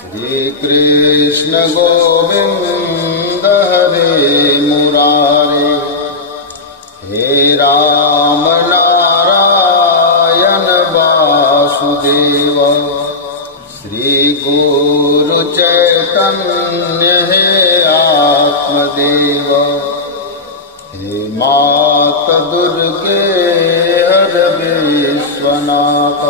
श्रीकृष्ण गोविन्द हरे मुरारे, हे राम नारायण वासुदेव, श्री गुरु चैतन्य हे आत्मदेव, हे मात दुर्गे हर विश्वनाथ।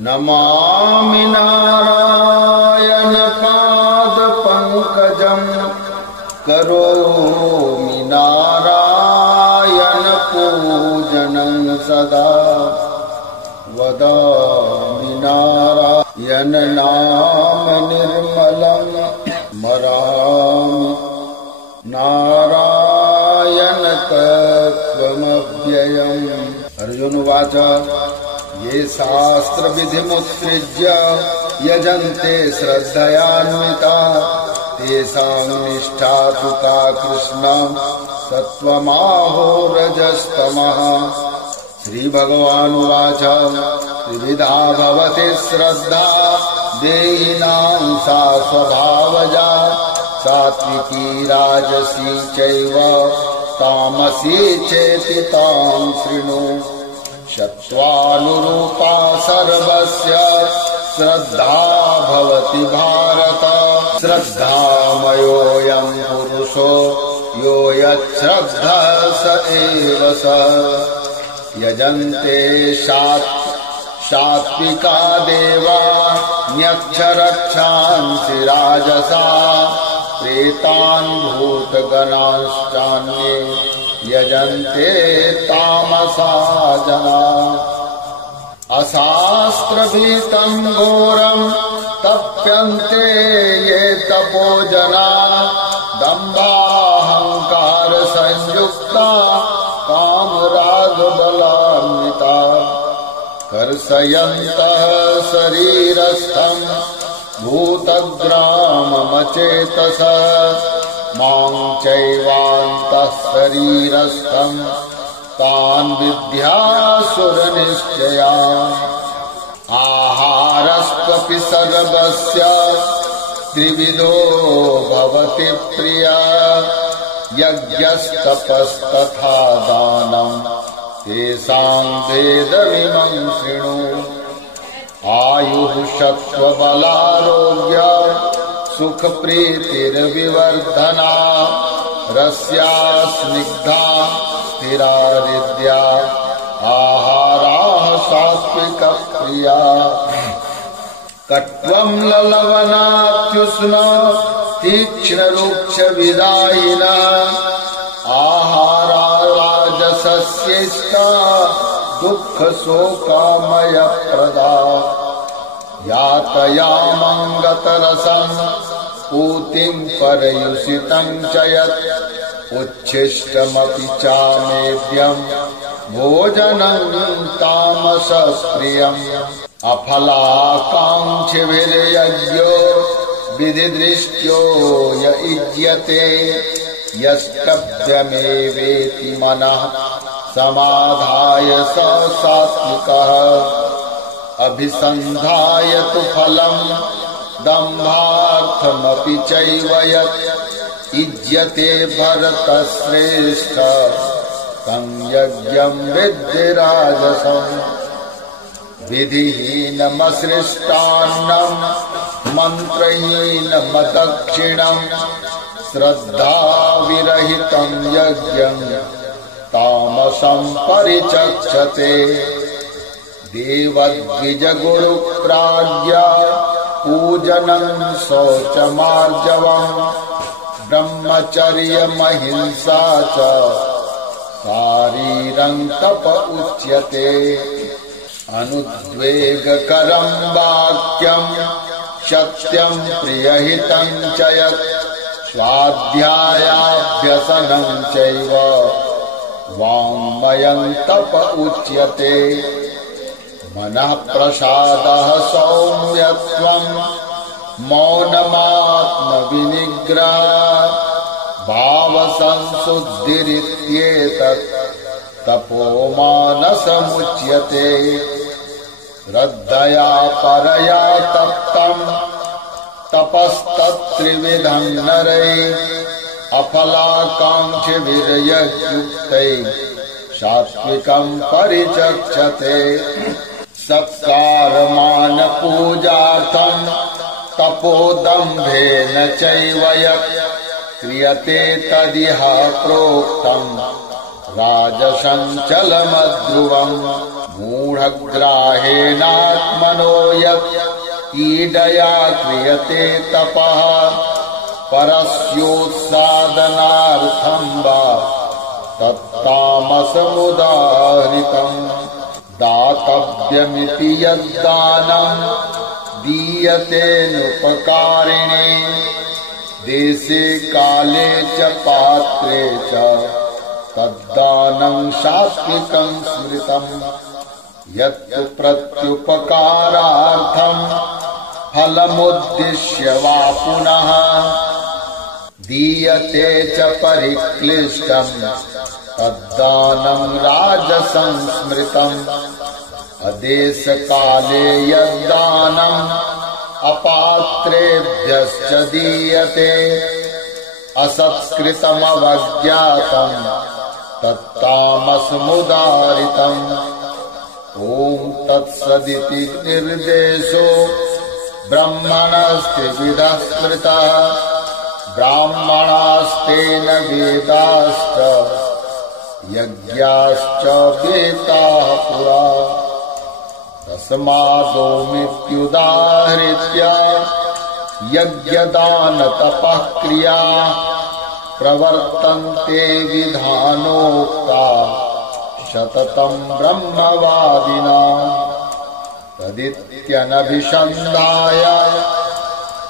नमामि नारायण पाद पंकजं, करोमि नारायण पूजनं सदा, वदामि नारायण नाम निर्मलं, स्मरामि नारायण तत्त्वमव्ययम्। अर्जुन उवाच ये शास्त्र विधिमुत्सृज्य यजन्ते श्रद्धयान्विता, तेषां निष्ठा तु का कृष्ण सत्त्वमाहो रजस्तमः। श्रीभगवानुवाच त्रिविधा भवति श्रद्धा देहिनां सा स्वभावजा, सात्विकी राजसी चैव तामसी चेति तां शृणु। सत्त्वानुरूपा सर्वस्य श्रद्धा भवति भारत, श्रद्धामयोऽयं पुरुषो यो यच्छ्रद्धः स एव स। यजन्ते सात्विका देवा न्यक्षरक्षांसि राजसा, प्रेतान् भूतगणांश्चान्ये यजन्ते तामसा जना। अशास्त्रभीतं घोरं तप्यन्ते ये तपो जना, दम्भाहंकार संयुक्ता कामरागबलान्विता, कर्षयन्तः शरीरस्थं भूतग्राममचेतसः, मां चैवान्तः शरीरस्थं तान् विद्यासुरनिश्चयान्। आहारस्त्वपि सर्वस्य त्रिविधो भवति प्रिया, यज्ञस्तपस्तथा दानं तेषां भेदमिमं शृणु। आयुः सत्त्वबलारोग्य सुखप्रीतिर्विवर्धना, रस्या स्निग्धा स्थिरा हृद्या, आहाराः सात्विकप्रिया। कट्वं ललवनात्युष्ण तीक्ष्णरूक्षविदायिना, आहारा राजसस्येष्टा दुःखशोकामयप्रदा। यातयामं पूतिं परयुषितं च यत्, उच्छिष्टमपि चामेद्यं भोजनं तामसप्रियम्। अफलाकाङ्क्षिभिर्यज्ञो विधिदृष्ट्यो य युज्यते, यस्तभ्यमेवेति मनः समाधाय स सात्विकः। अभिसन्धाय तु फलं दम्भार्थमपि चैव यत्, युज्यते भरतश्रेष्ठ तं यज्ञं विद्धि राजसम्। विधिहीनमसृष्टान्नं मन्त्रहीनमदक्षिणं, श्रद्धाविरहितं यज्ञं तामसं परिचक्षते। देवद्विजगुरुप्राज्ञा पूजनं शौचमार्जवम्, ब्रह्मचर्यमहिंसा च शारीरं तप उच्यते। अनुद्वेगकरं वाक्यं सत्यं प्रियहितं च यत्, स्वाध्यायाभ्यसनं चैव वाङ्मयं तप उच्यते। मनः प्रसादः सौम्यत्वं मौनमात्मविनिग्रहः, भावसंशुद्धिरित्येतत् तपोमानसमुच्यते। श्रद्धया परया तप्तं तपस्तत्त्रिविधं नरै अफलाकाङ्क्षिभिर्ययुक्तै सात्विकं परिचक्षते सत्कारमानपूजार्थं तपोदम्भेन चैव यत् क्रियते तदिह प्रोक्तं राजसञ्चलमध्रुवम् मूढग्राहेणात्मनो यत् ईडया क्रियते तपः परस्योत्सादनार्थं वा तत्तामसमुदाहृतम् दातव्यमिति यद्दानं दीयते नुपकारिणे देशे काले च पात्रे च तद्दानं सात्विकं स्मृतम् यत् प्रत्युपकारार्थं फलमुद्दिश्य वा पुनः दीयते च परिक्लिष्टम् तद्दानं राजसं स्मृतम् अदेशकाले यद्दानम् अपात्रेभ्यश्च दीयते असत्कृतमवज्ञातम् तत्तामसमुदारितम् ॐ तत्सदिति निर्देशो ब्रह्मणस्त्रिविधः स्मृतः ब्राह्मणास्तेन वेदाश्च यज्ञाश्च वेताः पुरा तस्मादोमित्युदाहृत्य यज्ञदानतपः क्रिया प्रवर्तन्ते विधानोक्ता शततं ब्रह्मवादिनां तदित्यनभिसन्धाय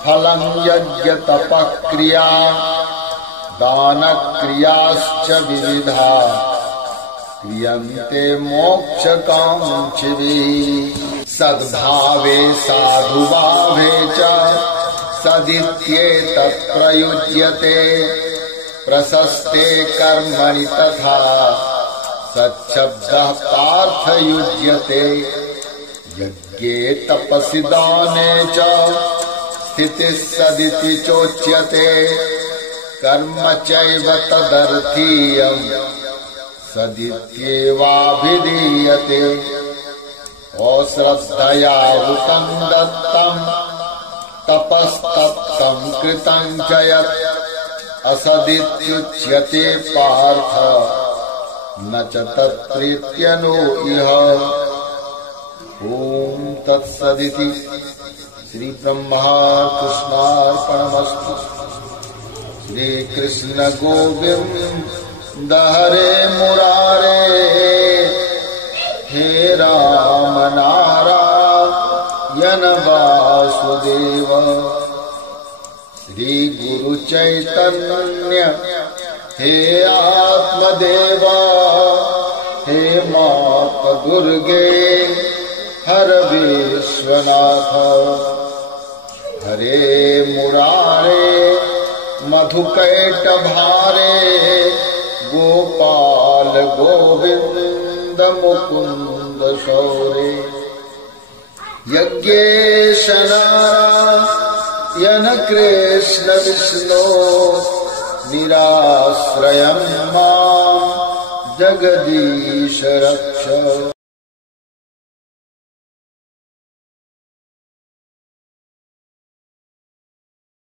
फलं यज्ञतपः क्रिया दानक्रियाश्च विविधा क्रियन्ते मोक्षकाङ्क्षिभिः सद्भावे साधुभावे च सदित्येतत् प्रयुज्यते प्रशस्ते कर्मणि तथा सच्छब्दः पार्थयुज्यते यज्ञे तपसि दाने च स्थितिः सदिति चोच्यते कर्म चैव तदर्थीयम् सदित्येवाभिधीयते अश्रद्धया वृतं दत्तं तपस्तप्तं कृतं च यत् असदित्युच्यते पार्थ न च तत्प्रीत्यनो इह ॐ तत्सदिति श्रीब्रह्मकृष्णार्पणमस्तु श्रीकृष्ण गोविन्द हरे मुरारे हे राम नारायण वासुदेव श्री गुरु चैतन्य हे आत्मदेव हे मात दुर्गे हर विश्वनाथ हरे मुरारे मधुकैटभारे गोपाल गोविंद मुकुंद शौरे यज्ञेश नारायण कृष्ण विष्णु निराश्रयं मां जगदीश रक्ष।